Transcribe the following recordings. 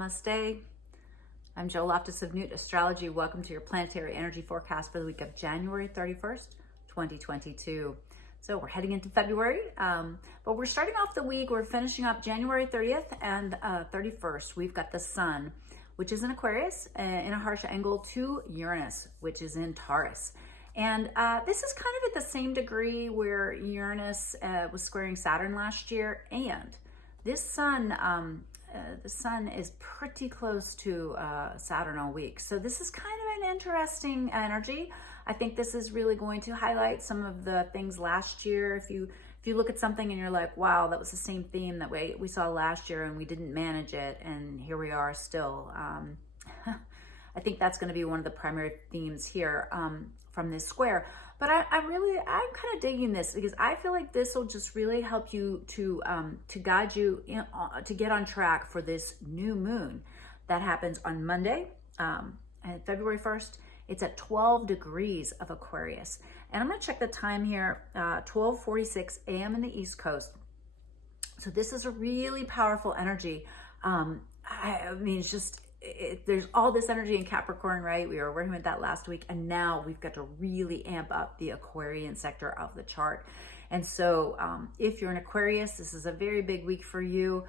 Namaste. I'm Joe Loftis of Nuit Astrology. Welcome to your Planetary Energy Forecast for the week of January 31st, 2022. So we're heading into February, but we're starting off the week. We're finishing up January 30th and 31st. We've got the Sun, which is in Aquarius, in a harsh angle to Uranus, which is in Taurus. And this is kind of at the same degree where Uranus was squaring Saturn last year. And this Sun, the Sun is pretty close to Saturn all week. So this is kind of an interesting energy. I think this is really going to highlight some of the things last year. If you look at something and you're like, wow, that was the same theme that we saw last year and we didn't manage it, and here we are still. I think that's going to be one of the primary themes here from this square. But I'm kind of digging this because I feel like this will just really help you to guide you to get on track for this new moon that happens on Monday, February 1st. It's at 12 degrees of Aquarius. And I'm going to check the time here, 12:46 a.m. in the East Coast. So this is a really powerful energy. I mean, it's just, there's all this energy in Capricorn, right? We were working with that last week, and now we've got to really amp up the Aquarian sector of the chart. And so if you're an Aquarius, this is a very big week for you.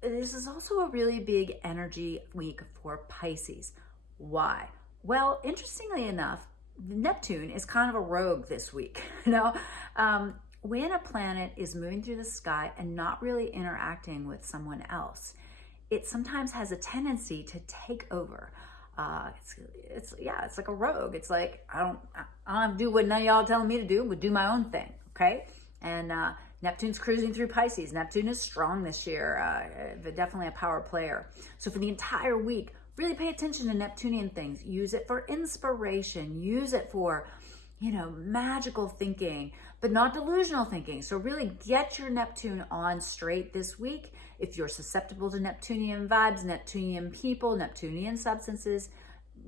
This is also a really big energy week for Pisces. Why? Well, interestingly enough, Neptune is kind of a rogue this week. When a planet is moving through the sky and not really interacting with someone else, it sometimes has a tendency to take over. It's like a rogue. It's like, I don't have to do what none of y'all are telling me to do, but do my own thing, okay? And Neptune's cruising through Pisces. Neptune is strong this year, but definitely a power player. So for the entire week, really pay attention to Neptunian things. Use it for inspiration. Use it for, magical thinking, but not delusional thinking. So really get your Neptune on straight this week. If you're susceptible to Neptunian vibes, Neptunian people, Neptunian substances,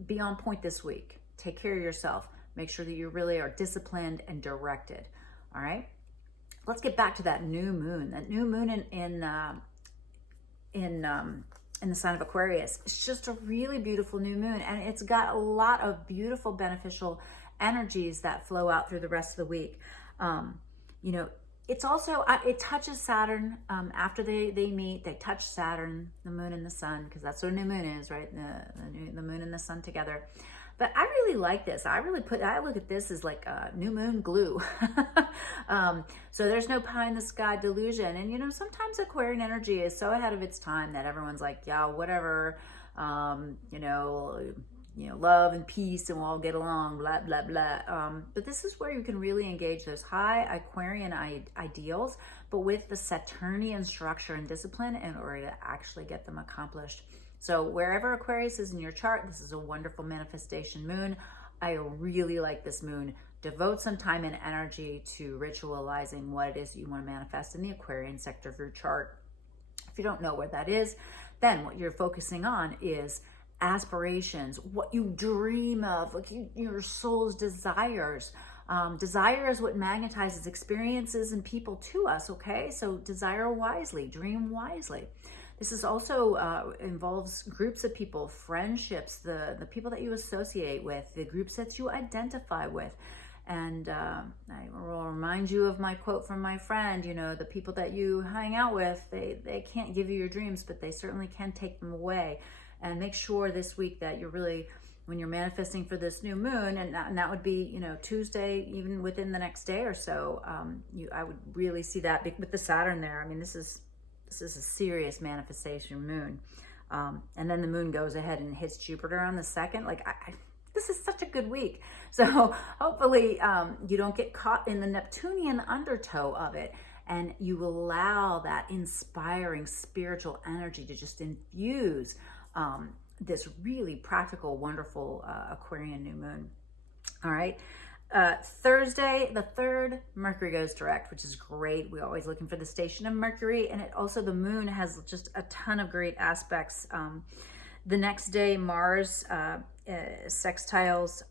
be on point this week. Take care of yourself. Make sure that you really are disciplined and directed. All right. Let's get back to that new moon. That new moon in the sign of Aquarius. It's just a really beautiful new moon, and it's got a lot of beautiful beneficial energies that flow out through the rest of the week. It's also, it touches Saturn. After they meet, they touch Saturn, the moon and the sun, because that's what a new moon is, right? The moon and the sun together. But I really like this. I look at this as like a new moon glue. So there's no pie in the sky delusion. And, sometimes Aquarian energy is so ahead of its time that everyone's like, yeah, whatever, love and peace and we'll all get along, blah, blah, blah. But this is where you can really engage those high Aquarian ideals, but with the Saturnian structure and discipline in order to actually get them accomplished. So wherever Aquarius is in your chart, this is a wonderful manifestation moon. I really like this moon. Devote some time and energy to ritualizing what it is you want to manifest in the Aquarian sector of your chart. If you don't know where that is, then what you're focusing on is aspirations, what you dream of, like your soul's desires. Desire is what magnetizes experiences and people to us, okay? So desire wisely, dream wisely. This is also involves groups of people, friendships, the people that you associate with, the groups that you identify with. And I will remind you of my quote from my friend, the people that you hang out with, they can't give you your dreams, but they certainly can take them away. And make sure this week that you're really, when you're manifesting for this new moon, and that would be, Tuesday, even within the next day or so, I would really see that with the Saturn there. I mean, this is a serious manifestation moon. And then the moon goes ahead and hits Jupiter on the 2nd. This is such a good week. So hopefully you don't get caught in the Neptunian undertow of it, and you allow that inspiring spiritual energy to just infuse this really practical, wonderful Aquarian new moon. All right. Thursday, the 3rd, Mercury goes direct, which is great. We're always looking for the station of Mercury, and the moon has just a ton of great aspects. The next day, Mars sextiles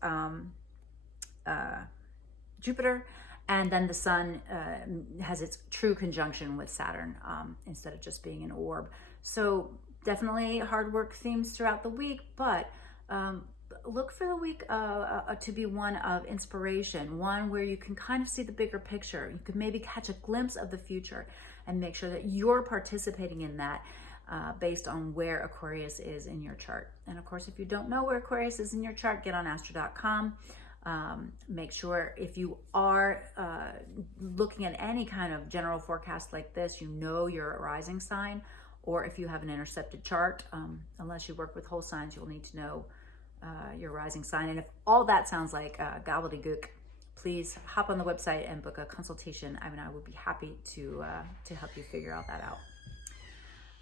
Jupiter, and then the sun has its true conjunction with Saturn instead of just being an orb. So Definitely hard work themes throughout the week, but look for the week to be one of inspiration, one where you can kind of see the bigger picture. You could maybe catch a glimpse of the future and make sure that you're participating in that based on where Aquarius is in your chart. And of course, if you don't know where Aquarius is in your chart, get on astro.com. Make sure if you are looking at any kind of general forecast like this, you know your rising sign, or if you have an intercepted chart, unless you work with whole signs, you'll need to know your rising sign. And if all that sounds like gobbledygook, please hop on the website and book a consultation. I mean, I would be happy to help you figure all that out.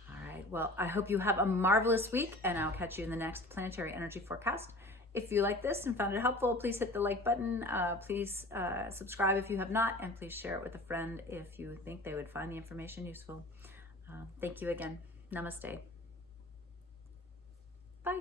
All right, well, I hope you have a marvelous week, and I'll catch you in the next Planetary Energy Forecast. If you like this and found it helpful, please hit the like button. Please subscribe if you have not, and please share it with a friend if you think they would find the information useful. Thank you again. Namaste. Bye.